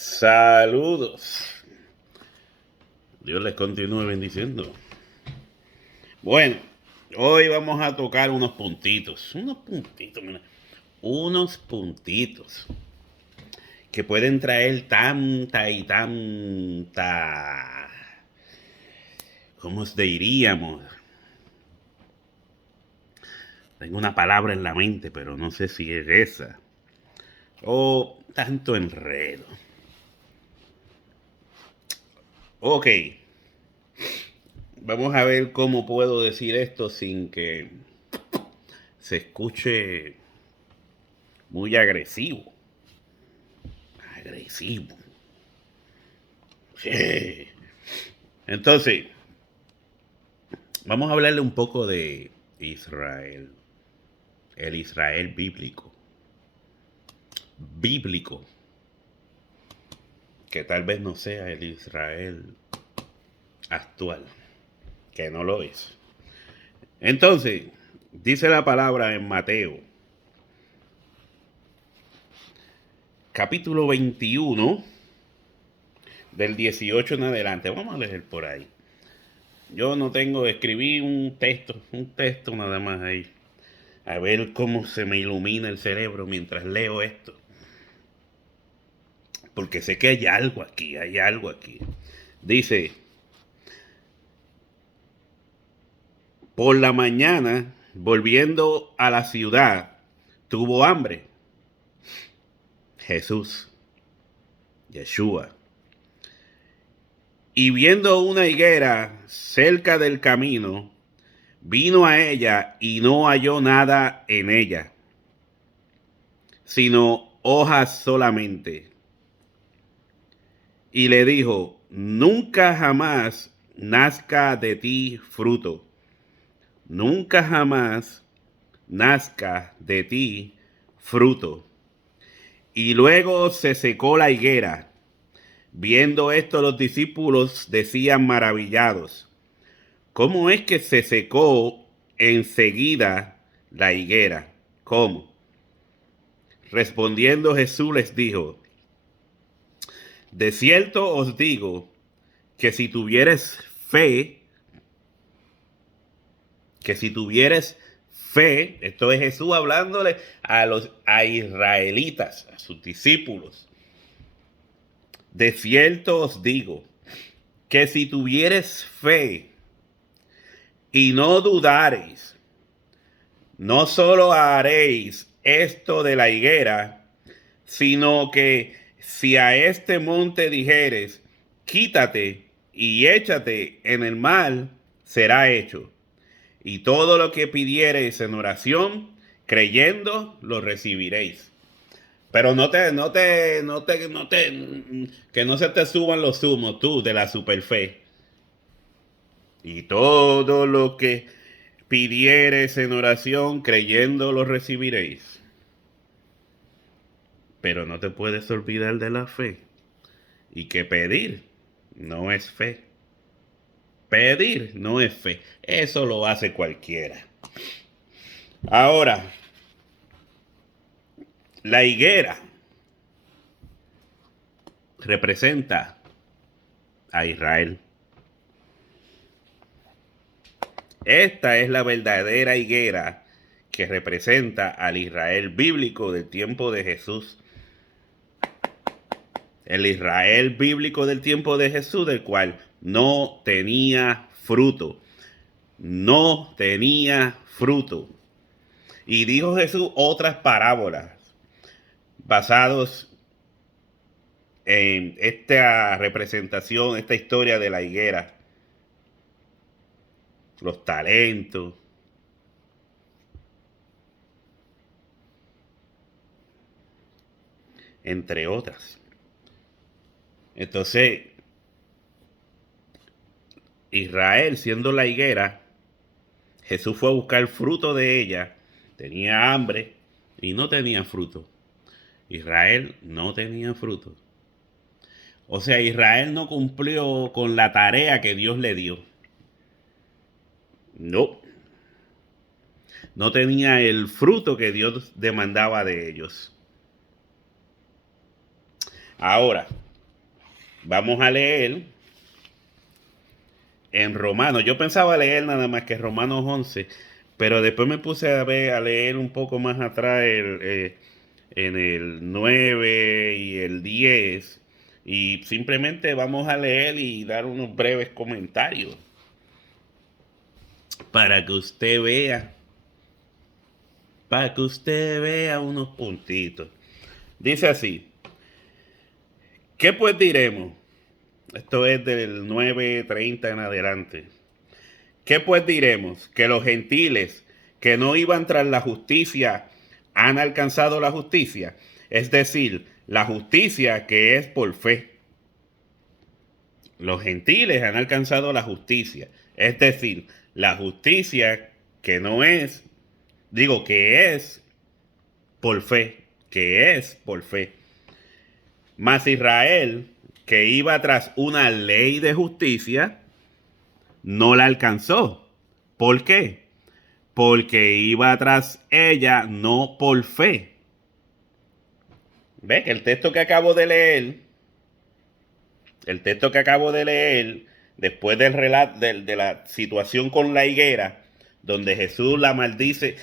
Saludos. Dios les continúe bendiciendo. Bueno, hoy vamos a tocar unos puntitos. Mira. Unos puntitos que pueden traer tanta y tanta. ¿Cómo diríamos? Tengo una palabra en la mente, pero no sé si es esa. O tanto enredo. Ok. Vamos a ver cómo puedo decir esto sin que se escuche muy agresivo. Agresivo. Sí. Entonces, vamos a hablarle un poco de Israel. El Israel bíblico. Bíblico. Que tal vez no sea el Israel actual. Que no lo es. Entonces, dice la palabra en Mateo, capítulo 21, del 18 en adelante. Vamos a leer por ahí. Yo no tengo, escribí un texto nada más ahí. A ver cómo se me ilumina el cerebro mientras leo esto. Porque sé que hay algo aquí, hay algo aquí. Dice, por la mañana, volviendo a la ciudad, tuvo hambre. Jesús, Yeshua. Y viendo una higuera cerca del camino, vino a ella y no halló nada en ella, sino hojas solamente. Y le dijo, nunca jamás nazca de ti fruto. Nunca jamás nazca de ti fruto. Y luego se secó la higuera. Viendo esto, los discípulos decían maravillados, ¿cómo es que se secó enseguida la higuera? ¿Cómo? Respondiendo Jesús les dijo, de cierto os digo que si tuvieres fe, esto es Jesús hablándole a israelitas, a sus discípulos. De cierto os digo que si tuvieres fe y no dudareis, no solo haréis esto de la higuera, sino que si a este monte dijeres, quítate y échate en el mar, será hecho. Y todo lo que pidiereis en oración, creyendo, lo recibiréis. Pero que no se te suban los humos tú de la superfe. Y todo lo que pidiereis en oración, creyendo, lo recibiréis. Pero no te puedes olvidar de la fe. Y que pedir no es fe. Pedir no es fe. Eso lo hace cualquiera. Ahora, la higuera representa a Israel. Esta es la verdadera higuera que representa al Israel bíblico del tiempo de Jesús. El Israel bíblico del tiempo de Jesús, del cual no tenía fruto. No tenía fruto. Y dijo Jesús otras parábolas basados en esta representación, esta historia de la higuera. Los talentos. Entre otras. Entonces, Israel siendo la higuera, Jesús fue a buscar fruto de ella, tenía hambre y no tenía fruto. Israel no tenía fruto. O sea, Israel no cumplió con la tarea que Dios le dio. No. No tenía el fruto que Dios demandaba de ellos. Ahora, Vamos a leer en Romanos. Yo pensaba leer nada más que Romanos 11, pero después me puse a leer un poco más atrás en el 9 y el 10. Y simplemente vamos a leer y dar unos breves comentarios para que usted vea, para que usted vea unos puntitos. Dice así, ¿qué pues diremos? Esto es del 9:30 en adelante. ¿Qué pues diremos? Que los gentiles que no iban tras la justicia han alcanzado la justicia. Es decir, la justicia que es por fe. Los gentiles han alcanzado la justicia. Es decir, la justicia que no es, digo que es por fe, que es por fe. Mas Israel, que iba tras una ley de justicia, no la alcanzó. ¿Por qué? Porque iba tras ella no por fe. ¿Ve que el texto que acabo de leer, después del relato de la situación con la higuera, donde Jesús la maldice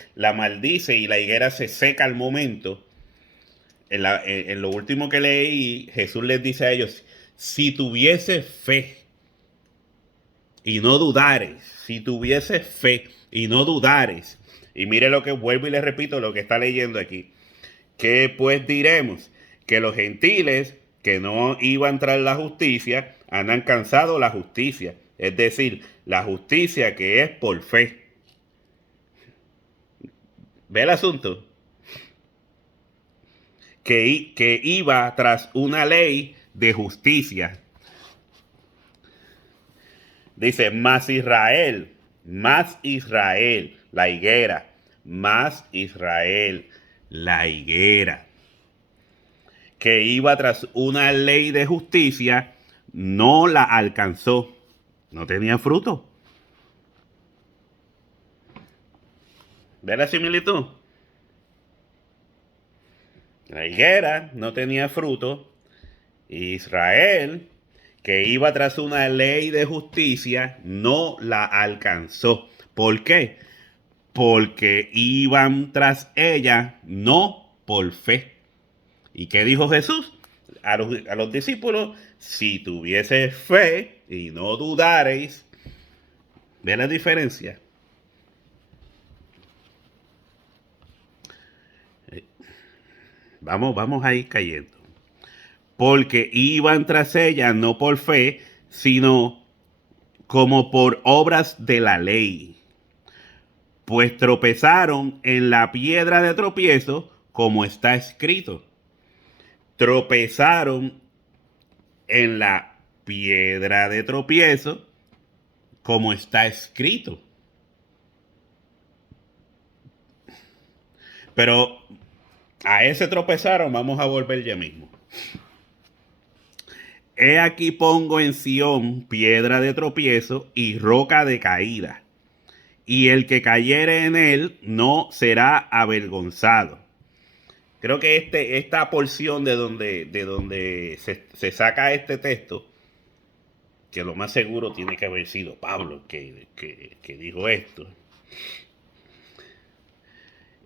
y la higuera se seca al momento, en lo último que leí, Jesús les dice a ellos, si tuviese fe y no dudares, si tuviese fe y no dudares, y mire lo que vuelvo y le repito lo que está leyendo aquí, ¿qué pues diremos? Que los gentiles que no iban tras la justicia han alcanzado la justicia, es decir, la justicia que es por fe. ¿Ve el asunto? Que iba tras una ley de justicia. Dice, más Israel, la higuera, más Israel, la higuera, que iba tras una ley de justicia, no la alcanzó, no tenía fruto. ¿Ve la similitud? La higuera no tenía fruto, Israel, que iba tras una ley de justicia, no la alcanzó. ¿Por qué? Porque iban tras ella no por fe. ¿Y qué dijo Jesús? A los discípulos, si tuviese fe y no dudareis, ¿ve la diferencia? Vamos a ir cayendo. Porque iban tras ella no por fe, sino como por obras de la ley. Pues tropezaron en la piedra de tropiezo, como está escrito. Tropezaron en la piedra de tropiezo, como está escrito. Pero a ese tropezaron vamos a volver ya mismo. He aquí pongo en Sión piedra de tropiezo y roca de caída, y el que cayere en él no será avergonzado. Creo que esta porción de donde se saca este texto, que lo más seguro tiene que haber sido Pablo que dijo esto.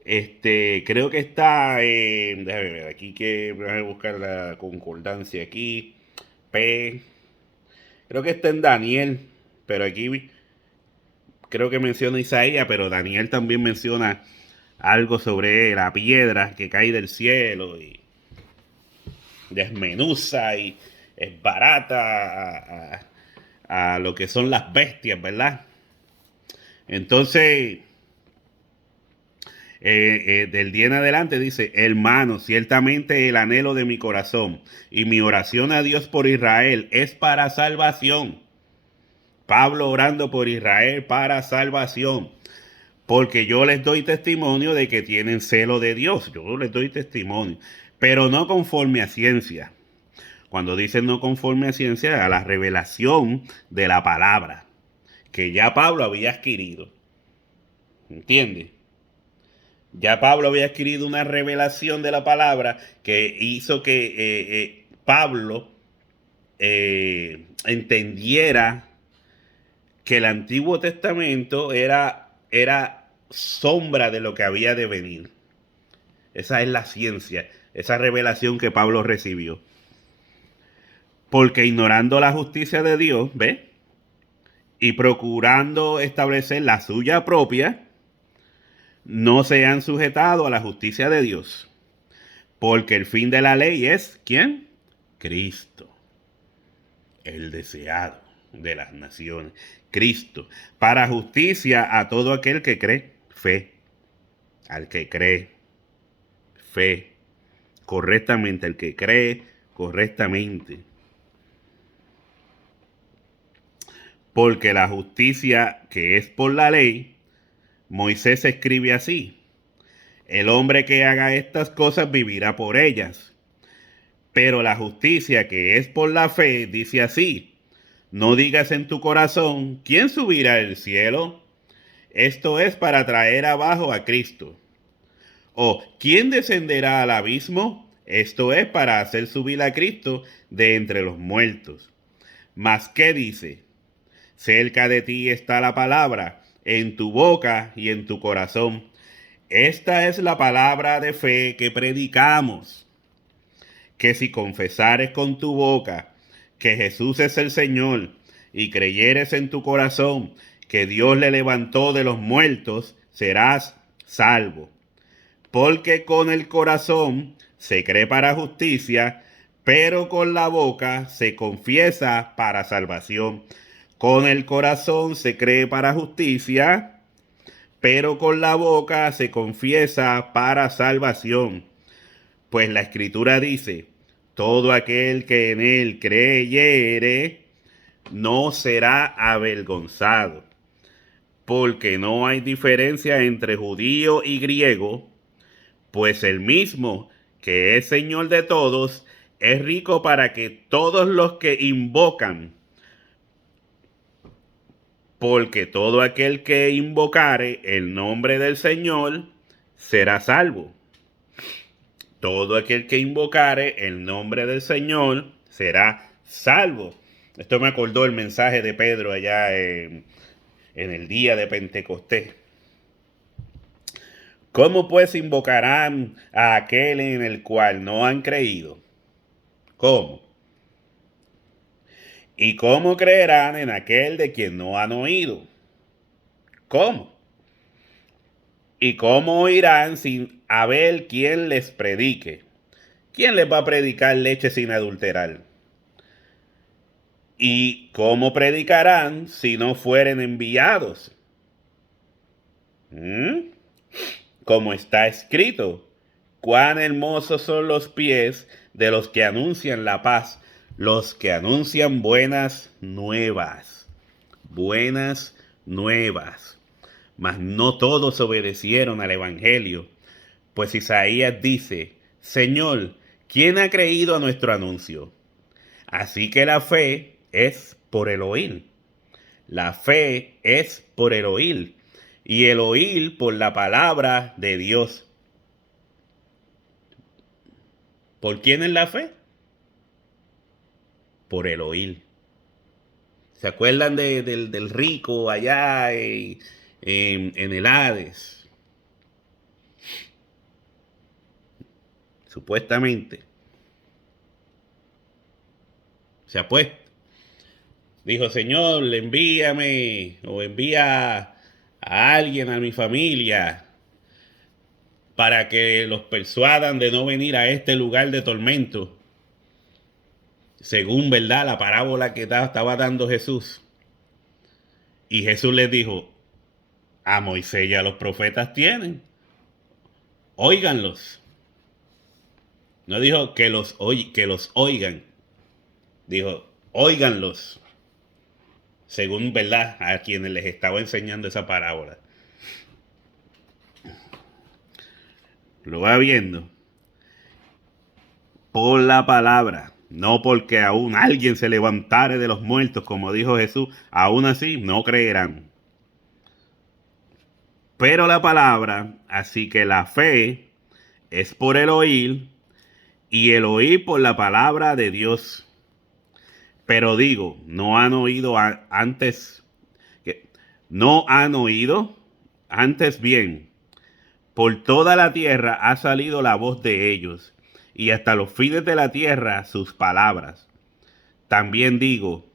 Creo que está, déjame ver, aquí que voy a buscar la concordancia aquí. Creo que está en Daniel, pero aquí creo que menciona Isaías, pero Daniel también menciona algo sobre la piedra que cae del cielo y desmenuza y es barata a lo que son las bestias, ¿verdad? Entonces, del día en adelante dice, hermano, ciertamente el anhelo de mi corazón y mi oración a Dios por Israel es para salvación. Pablo orando por Israel para salvación. Porque yo les doy testimonio de que tienen celo de Dios. Yo les doy testimonio. Pero no conforme a ciencia. Cuando dicen no conforme a ciencia, a la revelación de la palabra. Que ya Pablo había adquirido. ¿Entiendes? Ya Pablo había adquirido una revelación de la palabra que hizo que Pablo entendiera que el Antiguo Testamento era sombra de lo que había de venir. Esa es la ciencia, esa revelación que Pablo recibió. Porque ignorando la justicia de Dios, ¿ve? Y procurando establecer la suya propia, no se han sujetado a la justicia de Dios. Porque el fin de la ley es, ¿quién? Cristo, el deseado de las naciones. Cristo, para justicia a todo aquel que cree, fe. Al que cree, fe. Correctamente, el que cree correctamente. Porque la justicia que es por la ley, Moisés escribe así: el hombre que haga estas cosas vivirá por ellas. Pero la justicia que es por la fe dice así: no digas en tu corazón, ¿quién subirá al cielo? Esto es para traer abajo a Cristo. O ¿quién descenderá al abismo? Esto es para hacer subir a Cristo de entre los muertos. Mas ¿qué dice? Cerca de ti está la palabra, en tu boca y en tu corazón. Esta es la palabra de fe que predicamos. Que si confesares con tu boca que Jesús es el Señor y creyeres en tu corazón que Dios le levantó de los muertos, serás salvo. Porque con el corazón se cree para justicia, pero con la boca se confiesa para salvación. Con el corazón se cree para justicia, pero con la boca se confiesa para salvación. Pues la Escritura dice: todo aquel que en él creyere no será avergonzado. Porque no hay diferencia entre judío y griego, pues el mismo, que es Señor de todos, es rico para que todos los que invocan, porque todo aquel que invocare el nombre del Señor será salvo. Todo aquel que invocare el nombre del Señor será salvo. Esto me acordó el mensaje de Pedro allá en el día de Pentecostés. ¿Cómo pues invocarán a aquel en el cual no han creído? ¿Cómo? ¿Y cómo creerán en aquel de quien no han oído? ¿Cómo? ¿Y cómo oirán sin haber quien les predique? ¿Quién les va a predicar leche sin adulterar? ¿Y cómo predicarán si no fueren enviados? Como está escrito: cuán hermosos son los pies de los que anuncian la paz, los que anuncian buenas nuevas. Buenas nuevas. Mas no todos obedecieron al evangelio, pues Isaías dice: Señor, ¿quién ha creído a nuestro anuncio? Así que la fe es por el oír. La fe es por el oír, y el oír por la palabra de Dios. ¿Por quién es la fe? Por el oír. ¿Se acuerdan del rico allá en el Hades? Supuestamente. Se ha puesto. Dijo: Señor, envíame o envía a alguien a mi familia para que los persuadan de no venir a este lugar de tormento. Según, ¿verdad?, la parábola que estaba dando Jesús. Y Jesús les dijo: a Moisés y a los profetas tienen. Óiganlos. No dijo que los oigan. Dijo: óiganlos. Según, ¿verdad?, a quienes les estaba enseñando esa parábola. Lo va viendo. Por la palabra. No porque aún alguien se levantare de los muertos, como dijo Jesús. Aún así no creerán. Pero la palabra, así que la fe es por el oír, y el oír por la palabra de Dios. Pero digo, no han oído antes, no han oído, antes bien, por toda la tierra ha salido la voz de ellos, y hasta los fines de la tierra sus palabras. También digo,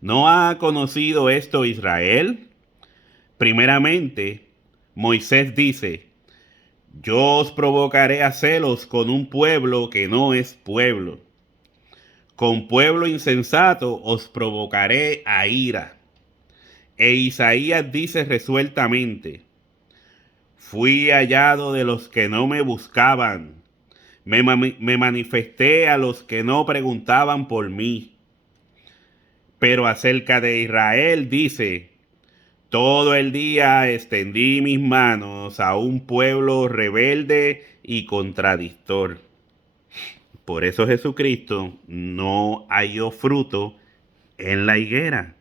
¿no ha conocido esto Israel? Primeramente, Moisés dice, yo os provocaré a celos con un pueblo que no es pueblo. Con pueblo insensato os provocaré a ira. E Isaías dice resueltamente, fui hallado de los que no me buscaban. Me manifesté a los que no preguntaban por mí. Pero acerca de Israel dice, todo el día extendí mis manos a un pueblo rebelde y contradictor. Por eso Jesucristo no halló fruto en la higuera.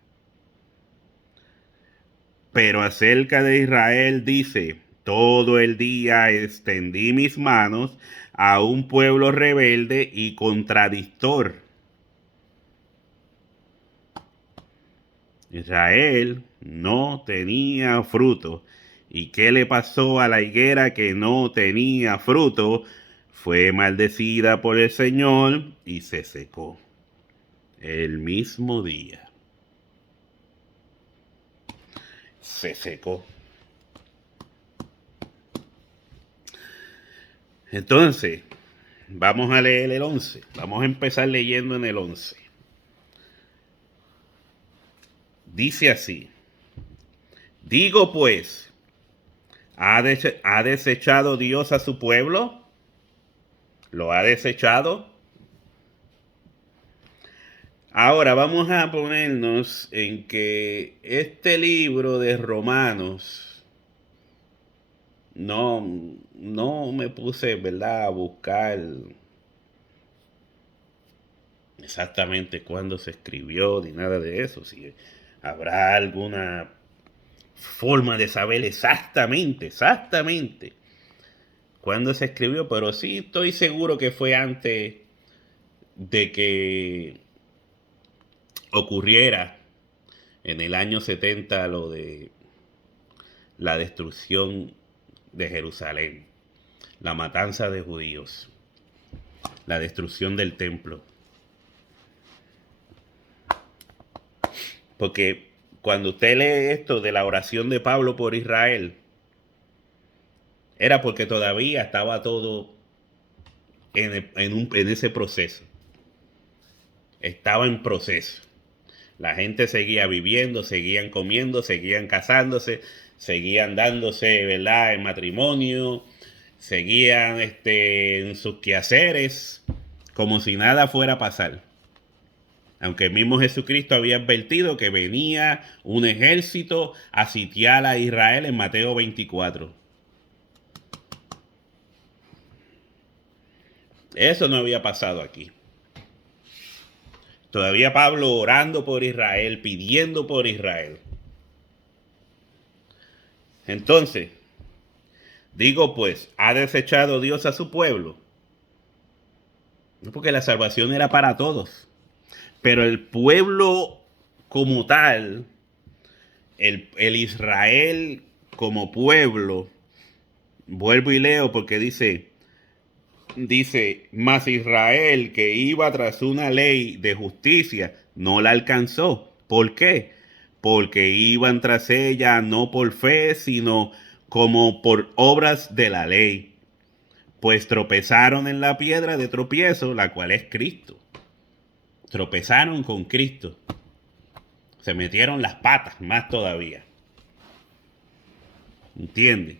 Pero acerca de Israel dice, todo el día extendí mis manos a un pueblo rebelde y contradictor. Israel no tenía fruto. ¿Y qué le pasó a la higuera que no tenía fruto? Fue maldecida por el Señor y se secó el mismo día. Se secó. Entonces, vamos a leer el 11. Vamos a empezar leyendo en el 11. Dice así. Digo pues, ¿ha desechado Dios a su pueblo? ¿Lo ha desechado? Ahora vamos a ponernos en que este libro de Romanos, no me puse, ¿verdad?, a buscar exactamente cuándo se escribió ni nada de eso. Si habrá alguna forma de saber exactamente cuándo se escribió, pero sí estoy seguro que fue antes de que ocurriera en el año 70 lo de la destrucción de Jerusalén, la matanza de judíos, la destrucción del templo. Porque cuando usted lee esto de la oración de Pablo por Israel, era porque todavía estaba todo en ese proceso. Estaba en proceso. La gente seguía viviendo, seguían comiendo, seguían casándose, seguían dándose, ¿verdad?, en matrimonio, seguían en sus quehaceres, como si nada fuera a pasar. Aunque el mismo Jesucristo había advertido que venía un ejército a sitiar a Israel en Mateo 24. Eso no había pasado aquí. Todavía Pablo orando por Israel, pidiendo por Israel. Entonces, digo pues, ¿ha desechado Dios a su pueblo? No, porque la salvación era para todos. Pero el pueblo como tal, el Israel como pueblo, vuelvo y leo porque dice, mas Israel que iba tras una ley de justicia, no la alcanzó. ¿Por qué? Porque iban tras ella no por fe, sino como por obras de la ley. Pues tropezaron en la piedra de tropiezo, la cual es Cristo. Tropezaron con Cristo. Se metieron las patas, más todavía. ¿Entienden?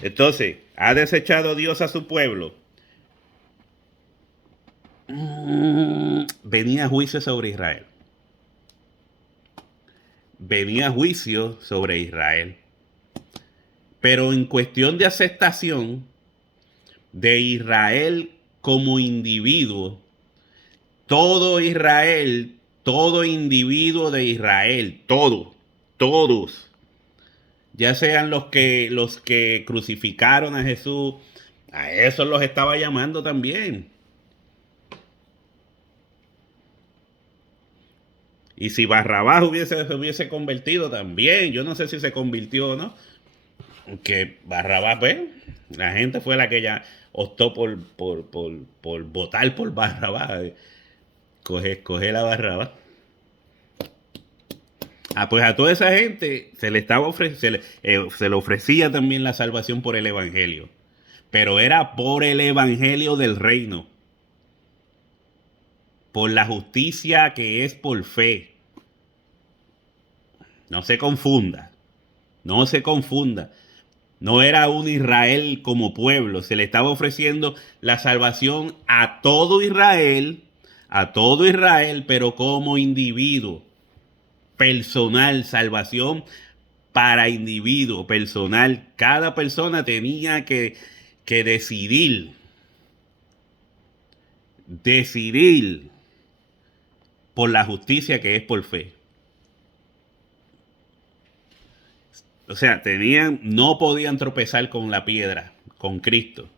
Entonces, ¿ha desechado Dios a su pueblo? Venía juicio sobre Israel. Venía juicio sobre Israel. Pero en cuestión de aceptación de Israel como individuo, todo Israel, todo individuo de Israel, todos, ya sean los que crucificaron a Jesús, a esos los estaba llamando también. Y si Barrabás se hubiese convertido también, yo no sé si se convirtió o no, que Barrabás, pues, la gente fue la que ya optó por votar por Barrabás. Coge la Barrabás. Ah, pues a toda esa gente se le estaba se le ofrecía también la salvación por el evangelio. Pero era por el evangelio del reino. Por la justicia que es por fe. No se confunda. No se confunda. No era un Israel como pueblo. Se le estaba ofreciendo la salvación a todo Israel, pero como individuo. Personal, salvación para individuo, personal. Cada persona tenía que decidir por la justicia que es por fe. O sea, no podían tropezar con la piedra, con Cristo.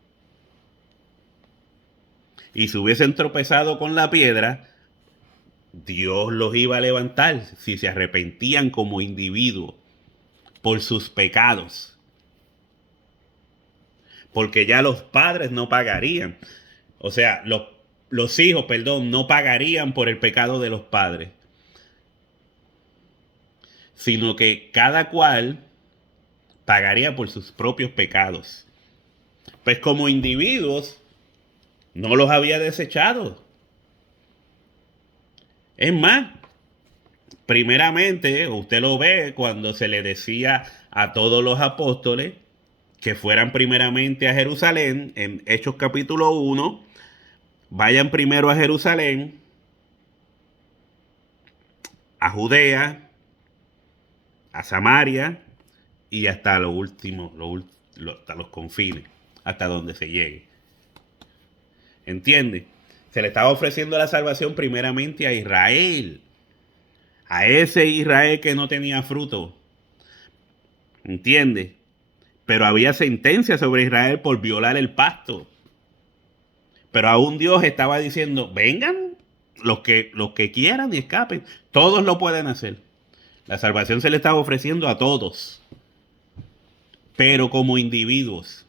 Y si hubiesen tropezado con la piedra, Dios los iba a levantar si se arrepentían como individuos por sus pecados. Porque ya los padres no pagarían. O sea, los hijos, perdón, no pagarían por el pecado de los padres. Sino que cada cual pagaría por sus propios pecados. Pues como individuos, no los había desechado. Es más, primeramente, usted lo ve cuando se le decía a todos los apóstoles que fueran primeramente a Jerusalén, en Hechos capítulo 1, vayan primero a Jerusalén, a Judea, a Samaria y hasta lo último, hasta los confines, hasta donde se llegue. ¿Entiende? Se le estaba ofreciendo la salvación primeramente a Israel, a ese Israel que no tenía fruto. ¿Entiende? Pero había sentencia sobre Israel por violar el pacto. Pero aún Dios estaba diciendo, vengan los que quieran y escapen. Todos lo pueden hacer. La salvación se le estaba ofreciendo a todos. Pero como individuos.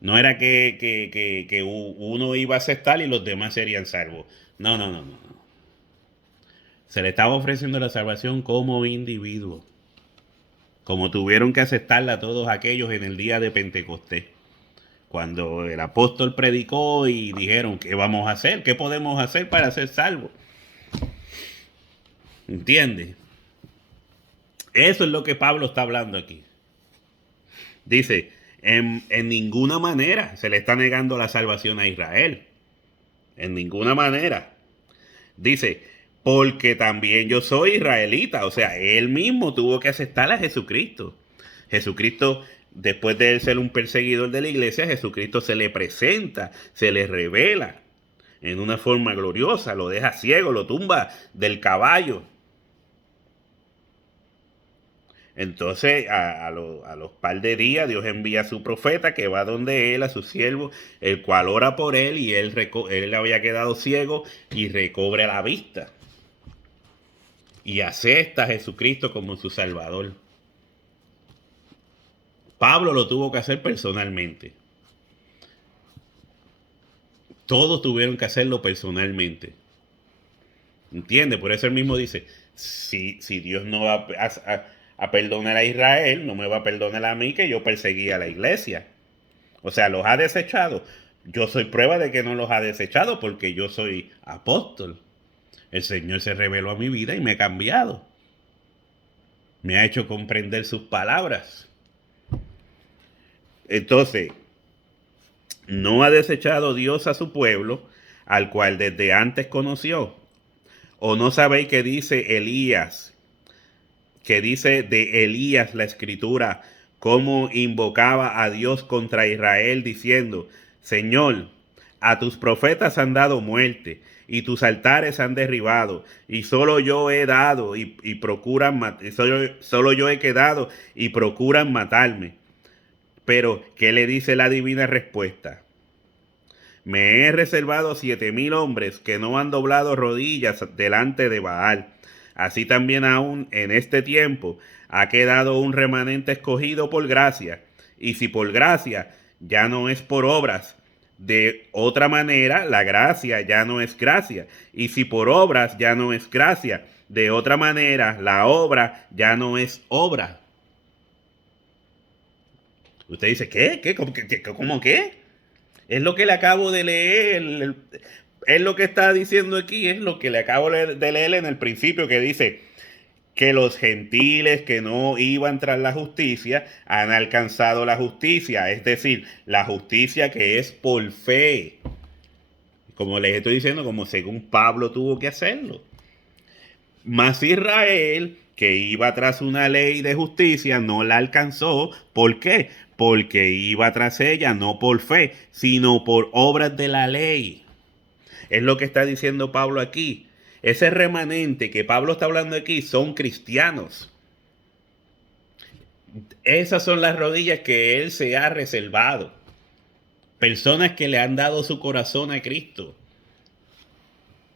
No era que uno iba a aceptar y los demás serían salvos. No, no, no, no. Se le estaba ofreciendo la salvación como individuo. Como tuvieron que aceptarla todos aquellos en el día de Pentecostés. Cuando el apóstol predicó y dijeron, ¿qué vamos a hacer? ¿Qué podemos hacer para ser salvos? ¿Entiendes? Eso es lo que Pablo está hablando aquí. Dice, en ninguna manera se le está negando la salvación a Israel. En ninguna manera. Dice, porque también yo soy israelita. O sea, él mismo tuvo que aceptar a Jesucristo. Jesucristo, después de él ser un perseguidor de la iglesia, Jesucristo se le presenta, se le revela en una forma gloriosa, lo deja ciego, lo tumba del caballo. Entonces, a los par de días, Dios envía a su profeta que va donde él, a su siervo, el cual ora por él y él había quedado ciego y recobre la vista. Y acepta a Jesucristo como su Salvador. Pablo lo tuvo que hacer personalmente. Todos tuvieron que hacerlo personalmente. ¿Entiende? Por eso él mismo dice, si Dios no va a perdonar a Israel, no me va a perdonar a mí que yo perseguí a la iglesia. O sea, los ha desechado. Yo soy prueba de que no los ha desechado porque yo soy apóstol. El Señor se reveló a mi vida y me ha cambiado. Me ha hecho comprender sus palabras. Entonces, no ha desechado Dios a su pueblo, al cual desde antes conoció. ¿O no sabéis que dice Elías? Que dice de Elías la escritura, cómo invocaba a Dios contra Israel diciendo, Señor, a tus profetas han dado muerte y tus altares han derribado y solo yo he dado y procuran solo yo he quedado y procuran matarme. Pero, ¿qué le dice la divina respuesta? me he reservado 7,000 hombres que no han doblado rodillas delante de Baal. Así también aún en este tiempo ha quedado un remanente escogido por gracia. Y si por gracia ya no es por obras, de otra manera la gracia ya no es gracia. Y si por obras ya no es gracia, de otra manera la obra ya no es obra. Usted dice, ¿qué? ¿Qué? ¿Cómo qué? Es lo que le acabo de leer. Es lo que está diciendo aquí, es lo que le acabo de leer en el principio, que dice que los gentiles que no iban tras la justicia han alcanzado la justicia, es decir, la justicia que es por fe. Como les estoy diciendo, como según Pablo tuvo que hacerlo. Mas Israel, que iba tras una ley de justicia, no la alcanzó. ¿Por qué? Porque iba tras ella no por fe, sino por obras de la ley. Es lo que está diciendo Pablo aquí. Ese remanente que Pablo está hablando aquí son cristianos. Esas son las rodillas que él se ha reservado. Personas que le han dado su corazón a Cristo.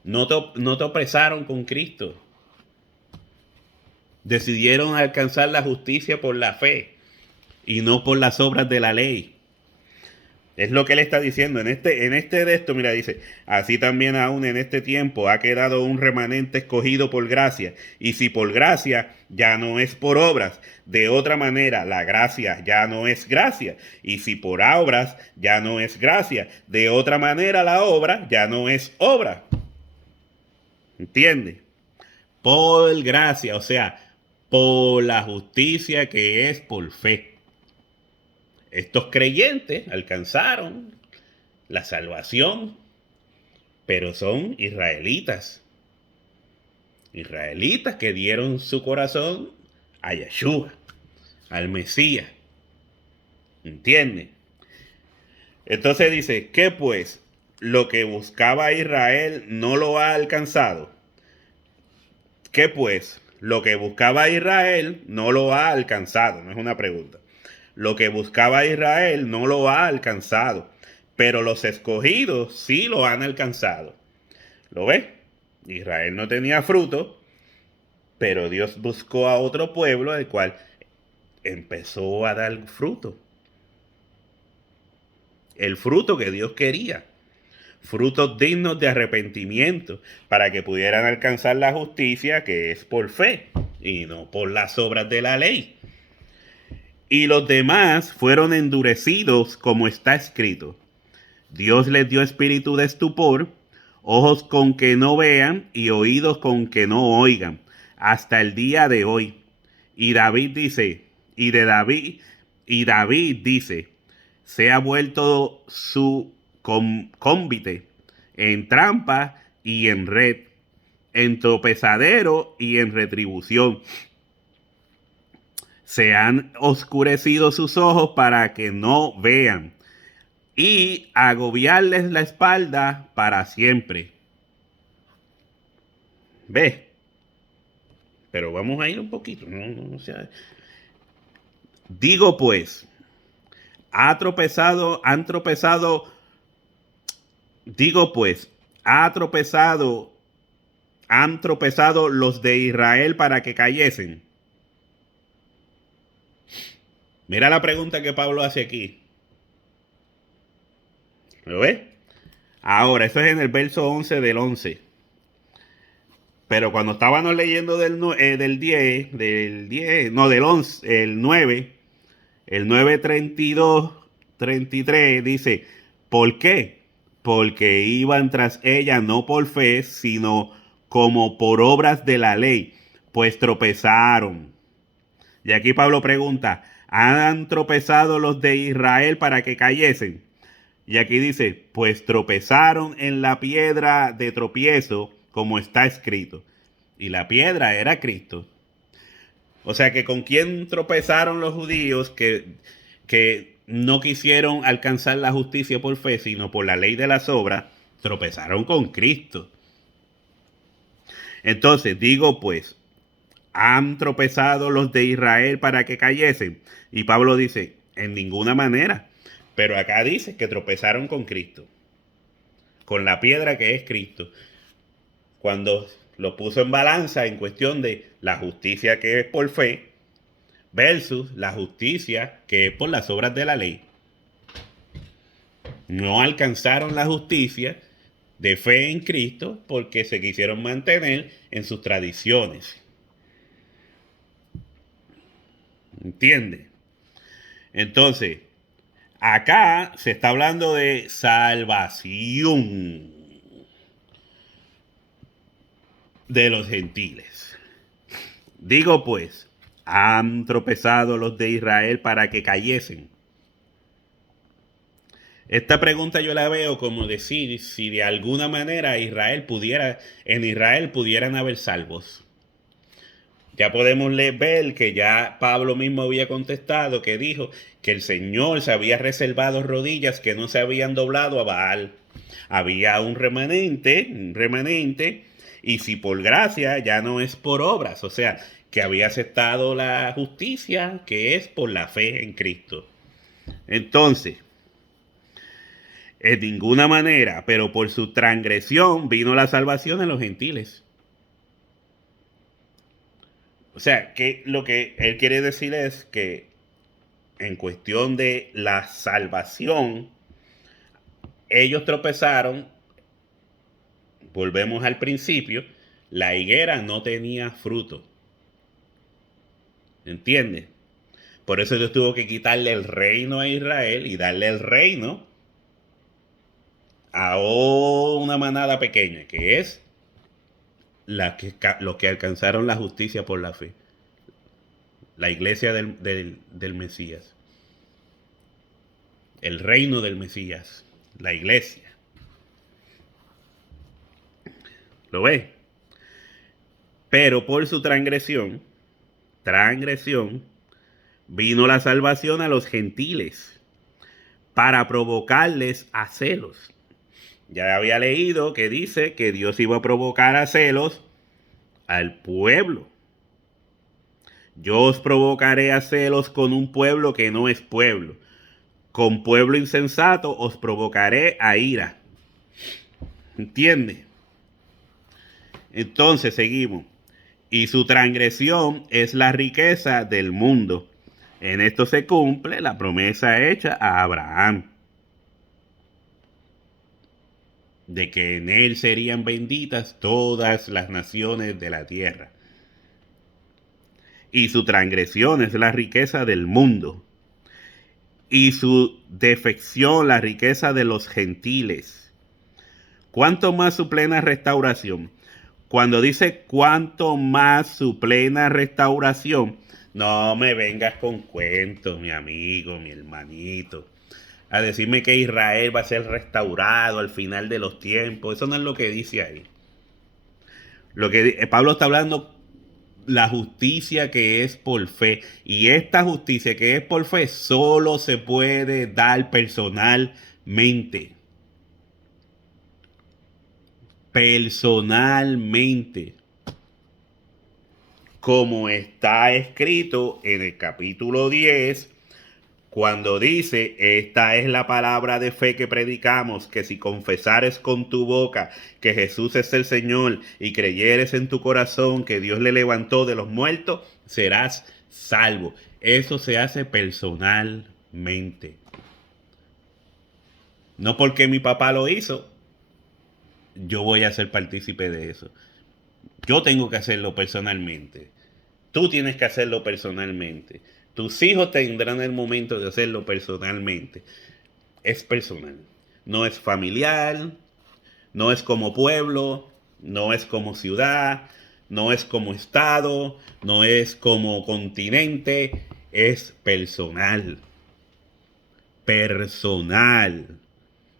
No tropezaron con Cristo. Decidieron alcanzar la justicia por la fe y no por las obras de la ley. Es lo que él está diciendo. En este de esto, mira, dice, así también aún en este tiempo ha quedado un remanente escogido por gracia. Y si por gracia, ya no es por obras. De otra manera, la gracia ya no es gracia. Y si por obras, ya no es gracia. De otra manera, la obra ya no es obra. ¿Entiende? Por gracia, o sea, por la justicia que es por fe. Estos creyentes alcanzaron la salvación, pero son israelitas. Israelitas que dieron su corazón a Yeshua, al Mesías. ¿Entiende? Entonces dice, ¿qué pues? Lo que buscaba Israel no lo ha alcanzado. ¿Qué pues? Lo que buscaba Israel no lo ha alcanzado. No es una pregunta. Lo que buscaba Israel no lo ha alcanzado, pero los escogidos sí lo han alcanzado. ¿Lo ves? Israel no tenía fruto, pero Dios buscó a otro pueblo, el cual empezó a dar fruto. El fruto que Dios quería. Frutos dignos de arrepentimiento, para que pudieran alcanzar la justicia que es por fe y no por las obras de la ley. Y los demás fueron endurecidos, como está escrito. Dios les dio espíritu de estupor, ojos con que no vean y oídos con que no oigan, hasta el día de hoy. Y David dice, y David dice, se ha vuelto su cómbite en trampa y en red, en tropezadero y en retribución. Se han oscurecido sus ojos para que no vean, y agobiarles la espalda para siempre. ¿Ves? Pero vamos a ir un poquito. No sea. Digo pues, han tropezado, digo pues, han tropezado los de Israel para que cayesen. Mira la pregunta que Pablo hace aquí. ¿Lo ves? Ahora, eso es en el verso 11 del 11. Pero cuando estábamos leyendo del 10, no, del 11, el 9, el 9:32, 33, dice, ¿por qué? Porque iban tras ella no por fe, sino como por obras de la ley, pues tropezaron. Y aquí Pablo pregunta, ¿han tropezado los de Israel para que cayesen? Y aquí dice, pues tropezaron en la piedra de tropiezo, como está escrito. Y la piedra era Cristo. O sea que con quién tropezaron los judíos que no quisieron alcanzar la justicia por fe, sino por la ley de las obras, tropezaron con Cristo. Entonces digo pues, ¿han tropezado los de Israel para que cayesen? Y Pablo dice, en ninguna manera. Pero acá dice que tropezaron con Cristo. con la piedra que es Cristo. Cuando lo puso en balanza en cuestión de la justicia que es por fe versus la justicia que es por las obras de la ley. No alcanzaron la justicia de fe en Cristo porque se quisieron mantener en sus tradiciones. ¿Entiendes? Entonces, acá se está hablando de salvación de los gentiles. Digo pues, han tropezado los de Israel para que cayesen. Esta pregunta yo la veo como decir si de alguna manera en Israel pudieran haber salvos. Ya podemos ver que ya Pablo mismo había contestado, que dijo que el Señor se había reservado rodillas que no se habían doblado a Baal. Había un remanente, y si por gracia ya no es por obras, o sea, que había aceptado la justicia que es por la fe en Cristo. Entonces, en ninguna manera, pero por su transgresión vino la salvación a los gentiles. O sea, que lo que él quiere decir es que en cuestión de la salvación, ellos tropezaron, volvemos al principio, la higuera no tenía fruto. ¿Entiendes? Por eso Dios tuvo que quitarle el reino a Israel y darle el reino a una manada pequeña, que es los que alcanzaron la justicia por la fe. La iglesia del Mesías. El reino del Mesías. La iglesia. ¿Lo ves? Pero por su transgresión, vino la salvación a los gentiles para provocarles a celos. Ya había leído que dice que Dios iba a provocar a celos al pueblo. Yo os provocaré a celos con un pueblo que no es pueblo. Con pueblo insensato os provocaré a ira. ¿Entiendes? Entonces seguimos. Y su transgresión es la riqueza del mundo. En esto se cumple la promesa hecha a Abraham, de que en él serían benditas todas las naciones de la tierra. Y su transgresión es la riqueza del mundo. Y su defección la riqueza de los gentiles. ¿Cuánto más su plena restauración? Cuando dice cuánto más su plena restauración, no me vengas con cuentos, mi amigo, mi hermanito, a decirme que Israel va a ser restaurado al final de los tiempos. Eso no es lo que dice ahí. Lo que Pablo está hablando, la justicia que es por fe. Y esta justicia que es por fe solo se puede dar personalmente. Personalmente. Como está escrito en el capítulo 10, cuando dice, esta es la palabra de fe que predicamos, que si confesares con tu boca que Jesús es el Señor y creyeres en tu corazón que Dios le levantó de los muertos, serás salvo. Eso se hace personalmente. No porque mi papá lo hizo, yo voy a ser partícipe de eso. Yo tengo que hacerlo personalmente. Tú tienes que hacerlo personalmente. Tus hijos tendrán el momento de hacerlo personalmente. Es personal. No es familiar, no es como pueblo, no es como ciudad, no es como estado, no es como continente. Es personal. Personal.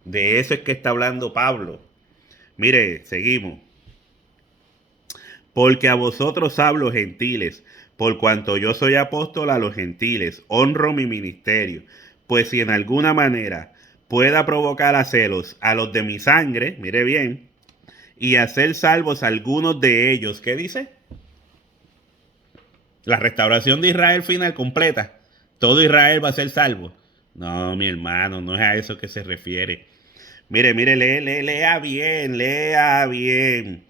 De eso es que está hablando Pablo. Mire, seguimos. Porque a vosotros hablo, gentiles, por cuanto yo soy apóstol a los gentiles, honro mi ministerio. Pues si en alguna manera pueda provocar a celos a los de mi sangre, mire bien, y hacer salvos a algunos de ellos, ¿qué dice? La restauración de Israel final completa. Todo Israel va a ser salvo. No, mi hermano, no es a eso que se refiere. Mire, lea bien, lea bien.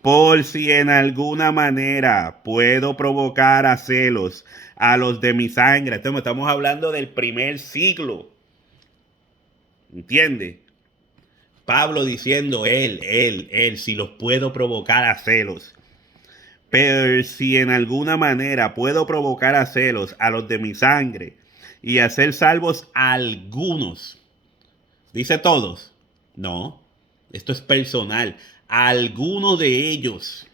Por si en alguna manera puedo provocar a celos a los de mi sangre. Estamos hablando del primer siglo. ¿Entiende? Pablo diciendo, él, si los puedo provocar a celos. Pero si en alguna manera puedo provocar a celos a los de mi sangre y hacer salvos a algunos. ¿Dice todos? No, esto es personal. A alguno de ellos.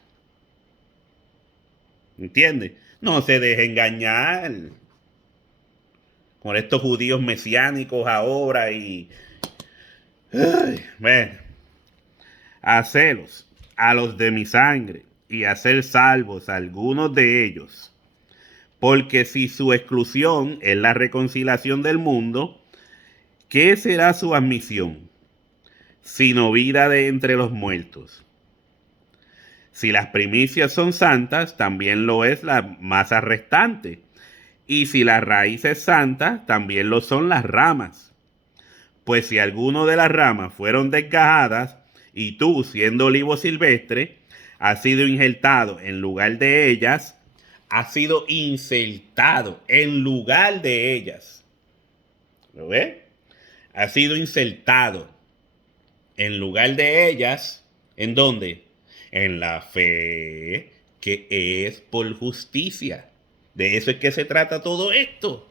¿Entiende? No se deje engañar con estos judíos mesiánicos ahora y... Bueno, hacelos a los de mi sangre y hacer salvos a algunos de ellos. Porque si su exclusión es la reconciliación del mundo, ¿qué será su admisión? Sino vida de entre los muertos. Si las primicias son santas, también lo es la masa restante. Y si la raíz es santa, también lo son las ramas. Pues si alguno de las ramas fueron desgajadas, y tú, siendo olivo silvestre, has sido injertado en lugar de ellas, has sido insertado en lugar de ellas. ¿Lo ve? Ha sido insertado en lugar de ellas. ¿En dónde? En la fe que es por justicia. De eso es que se trata todo esto.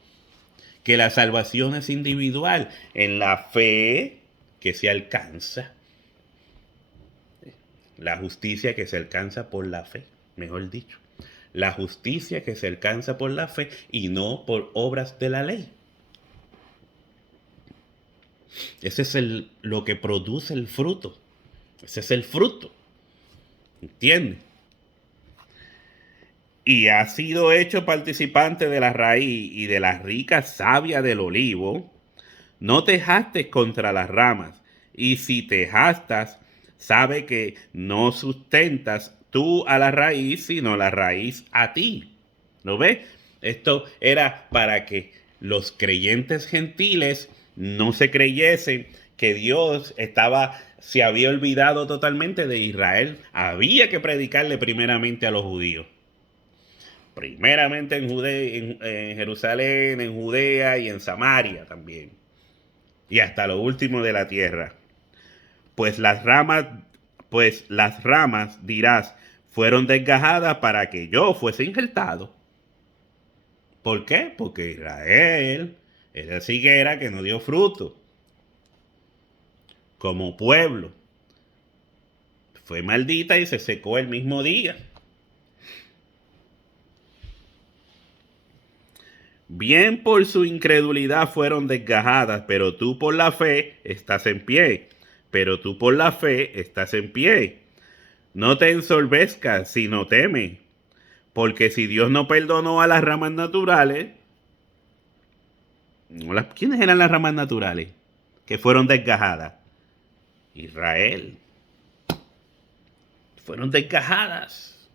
Que la salvación es individual. En la fe que se alcanza. La justicia que se alcanza por la fe, mejor dicho. La justicia que se alcanza por la fe y no por obras de la ley. Ese es lo que produce el fruto. Ese es el fruto. ¿Entiendes? Y ha sido hecho participante de la raíz y de la rica savia del olivo. No te jastes contra las ramas. Y si te jastas, sabe que no sustentas tú a la raíz, sino la raíz a ti. ¿Lo ves? Esto era para que los creyentes gentiles no se creyesen que Dios se había olvidado totalmente de Israel. Había que predicarle primeramente a los judíos. Primeramente en Jerusalén, en Judea y en Samaria también. Y hasta lo último de la tierra. Pues las ramas, dirás, fueron desgajadas para que yo fuese injertado. ¿Por qué? Porque Israel era higuera que no dio fruto. Como pueblo. Fue maldita y se secó el mismo día. Bien por su incredulidad fueron desgajadas, pero tú por la fe estás en pie. Pero tú por la fe estás en pie. No te ensorbezcas, sino teme. Porque si Dios no perdonó a las ramas naturales, ¿quiénes eran las ramas naturales que fueron desgajadas? Israel. Fueron desgajadas.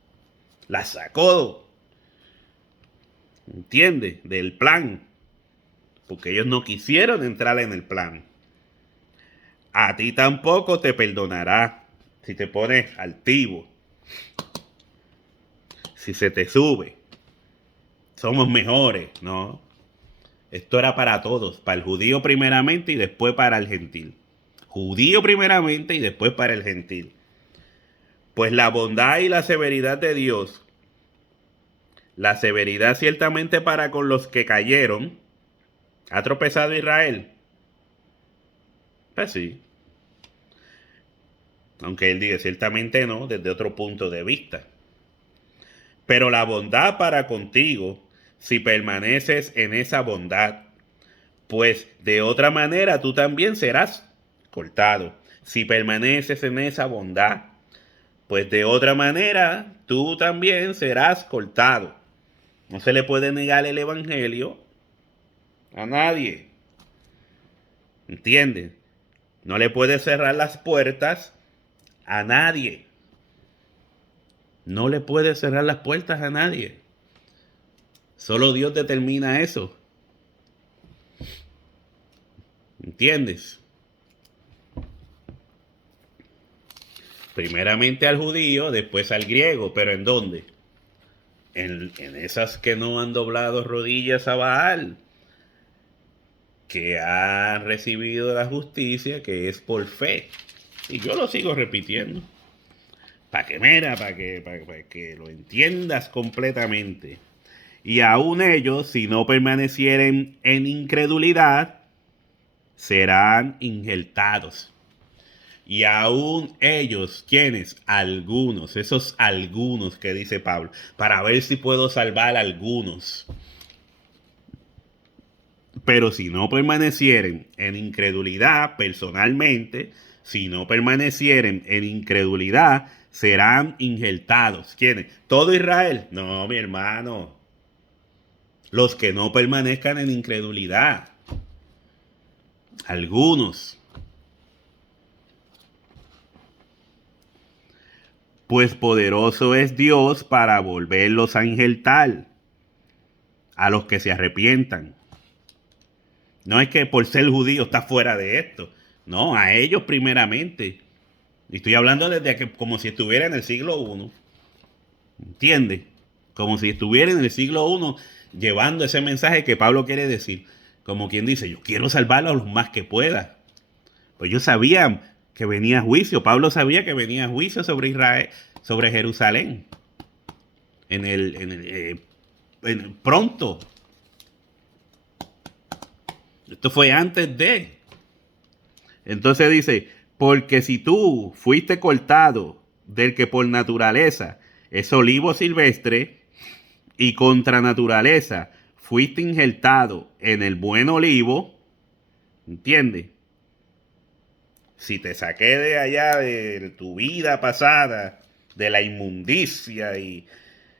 Las sacó. ¿Entiendes? Del plan. Porque ellos no quisieron entrar en el plan. A ti tampoco te perdonará si te pones altivo. Si se te sube. Somos mejores, ¿no? Esto era para todos, para el judío primeramente y después para el gentil. Judío primeramente y después para el gentil. Pues la bondad y la severidad de Dios, la severidad ciertamente para con los que cayeron, ¿ha tropezado Israel? Pues sí. Aunque él diga ciertamente no, desde otro punto de vista. Pero la bondad para contigo, si permaneces en esa bondad, pues de otra manera tú también serás cortado. Si permaneces en esa bondad, pues de otra manera tú también serás cortado. No se le puede negar el evangelio a nadie. ¿Entiendes? No le puede cerrar las puertas a nadie. No le puede cerrar las puertas a nadie. Solo Dios determina eso. ¿Entiendes? primeramente al judío, después al griego, pero ¿en dónde? En esas que no han doblado rodillas a Baal, que han recibido la justicia, que es por fe. Y yo lo sigo repitiendo. Para que mira, para que lo entiendas completamente. Y aún ellos, si no permanecieren en incredulidad, serán injertados. Y aún ellos, ¿quiénes? Algunos, esos algunos que dice Pablo, para ver si puedo salvar a algunos. Pero si no permanecieren en incredulidad personalmente, si no permanecieren en incredulidad, serán injertados. ¿Quiénes? ¿Todo Israel? No, mi hermano. Los que no permanezcan en incredulidad. Algunos. Pues poderoso es Dios para volverlos a injertar a los que se arrepientan. No es que por ser judío está fuera de esto. No, a ellos primeramente. Y estoy hablando desde que como si estuviera en el siglo I. ¿Entiendes? Como si estuviera en el siglo I llevando ese mensaje que Pablo quiere decir. Como quien dice, yo quiero salvarlos lo más que pueda. Pues ellos sabían que venía juicio. Pablo sabía que venía juicio sobre Israel, sobre Jerusalén. Pronto. Esto fue antes de. Entonces dice, porque si tú fuiste cortado del que por naturaleza es olivo silvestre y contra naturaleza fuiste injertado en el buen olivo, ¿entiendes? Si te saqué de allá de tu vida pasada, de la inmundicia y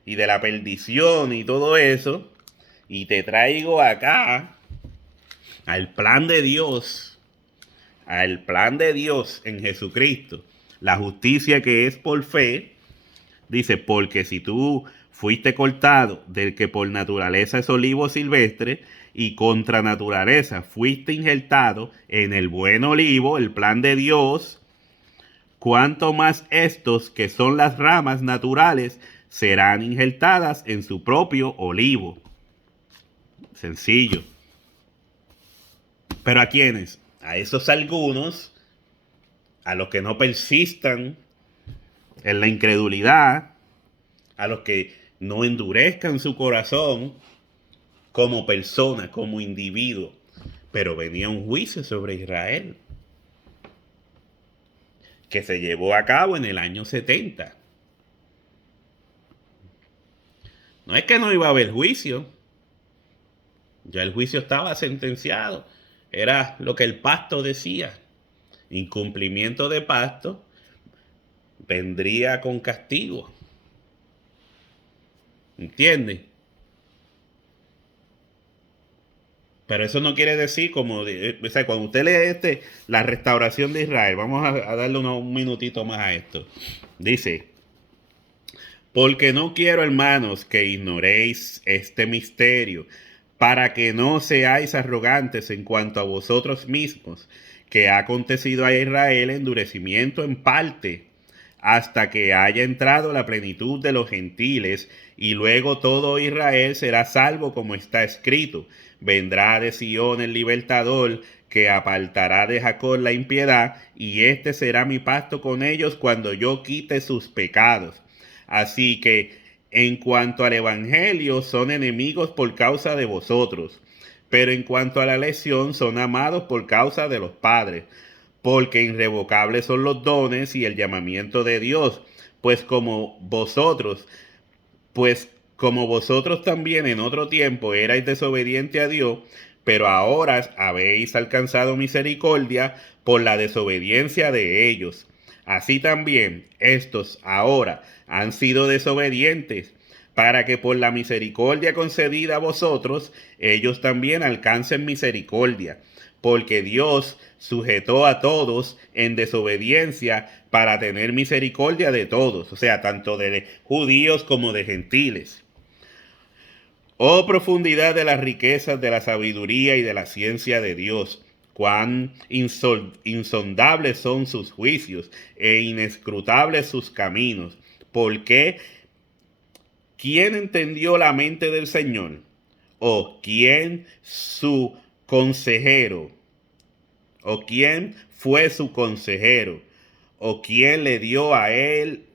de la perdición y todo eso, y te traigo acá al plan de Dios, en Jesucristo, la justicia que es por fe, dice, porque si tú fuiste cortado del que por naturaleza es olivo silvestre y contra naturaleza fuiste injertado en el buen olivo, el plan de Dios, cuanto más estos que son las ramas naturales serán injertadas en su propio olivo. Sencillo. Pero ¿a quiénes? A esos algunos, a los que no persistan en la incredulidad, a los que no endurezcan su corazón como persona, como individuo. Pero venía un juicio sobre Israel que se llevó a cabo en el año 70. No es que no iba a haber juicio, ya el juicio estaba sentenciado. Era lo que el pacto decía. Incumplimiento de pacto vendría con castigo. ¿Entiendes? Pero eso no quiere decir como... o sea, cuando usted lee la restauración de Israel, vamos a darle un minutito más a esto. Dice, porque no quiero, hermanos, que ignoréis este misterio, para que no seáis arrogantes en cuanto a vosotros mismos, que ha acontecido a Israel endurecimiento en parte, hasta que haya entrado la plenitud de los gentiles, y luego todo Israel será salvo, como está escrito. Vendrá de Sión el libertador, que apartará de Jacob la impiedad, y este será mi pacto con ellos cuando yo quite sus pecados. Así que, en cuanto al evangelio, son enemigos por causa de vosotros, pero en cuanto a la elección, son amados por causa de los padres, porque irrevocables son los dones y el llamamiento de Dios, pues como vosotros también en otro tiempo erais desobedientes a Dios, pero ahora habéis alcanzado misericordia por la desobediencia de ellos. Así también estos ahora han sido desobedientes, para que por la misericordia concedida a vosotros, ellos también alcancen misericordia. Porque Dios sujetó a todos en desobediencia para tener misericordia de todos, o sea, tanto de judíos como de gentiles. Oh profundidad de las riquezas de la sabiduría y de la ciencia de Dios, cuán insondables son sus juicios e inescrutables sus caminos. Porque ¿quién entendió la mente del Señor? ¿O quién su consejero? ¿O quién fue su consejero? ¿O quién le dio a él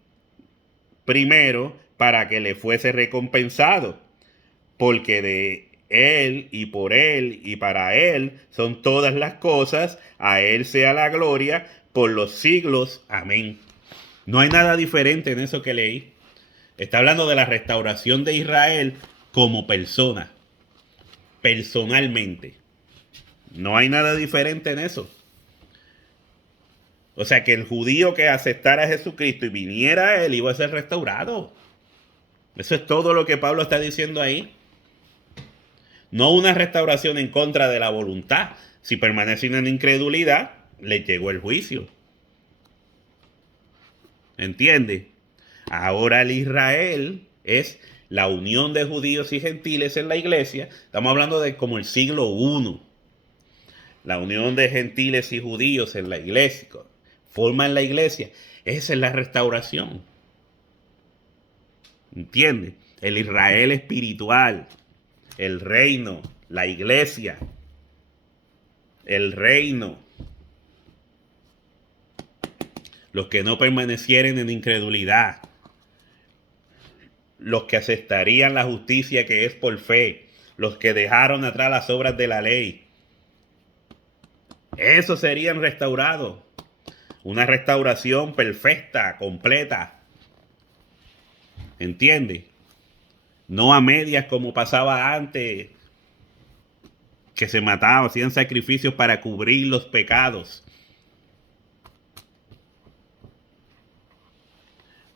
primero para que le fuese recompensado? Porque de él y por él y para él son todas las cosas, a él sea la gloria por los siglos. Amén. No hay nada diferente en eso que leí. Está hablando de la restauración de Israel como persona, personalmente. No hay nada diferente en eso. O sea que el judío que aceptara a Jesucristo y viniera a él iba a ser restaurado. Eso es todo lo que Pablo está diciendo ahí. No una restauración en contra de la voluntad. Si permanecen en incredulidad, les llegó el juicio. ¿Entiende? Ahora el Israel es la unión de judíos y gentiles en la iglesia. Estamos hablando de como el siglo I. La unión de gentiles y judíos en la iglesia. Forman la iglesia. Esa es la restauración. ¿Entiende? El Israel espiritual. El reino. La iglesia. El reino. Los que no permanecieren en incredulidad. Los que aceptarían la justicia que es por fe. Los que dejaron atrás las obras de la ley. Esos serían restaurados. Una restauración perfecta, completa. ¿Entiende? No a medias como pasaba antes, que se mataban, hacían sacrificios para cubrir los pecados.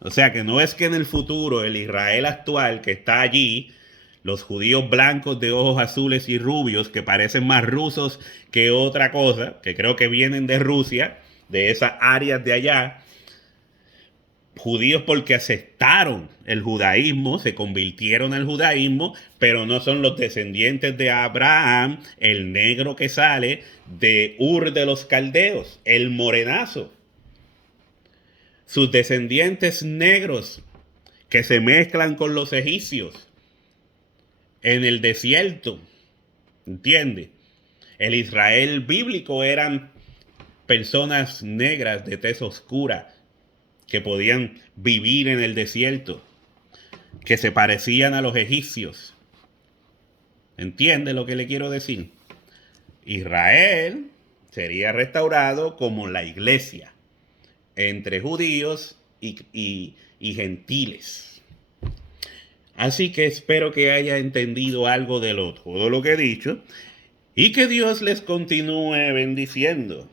O sea que no es que en el futuro el Israel actual que está allí, los judíos blancos de ojos azules y rubios que parecen más rusos que otra cosa, que creo que vienen de Rusia, de esas áreas de allá, judíos porque aceptaron el judaísmo, se convirtieron al judaísmo, pero no son los descendientes de Abraham, el negro que sale de Ur de los Caldeos, el morenazo. Sus descendientes negros que se mezclan con los egipcios en el desierto. ¿Entiende? El Israel bíblico eran personas negras de tez oscura que podían vivir en el desierto, que se parecían a los egipcios. ¿Entiende lo que le quiero decir? Israel sería restaurado como la iglesia, entre judíos y gentiles. Así que espero que haya entendido algo de todo lo que he dicho y que Dios les continúe bendiciendo.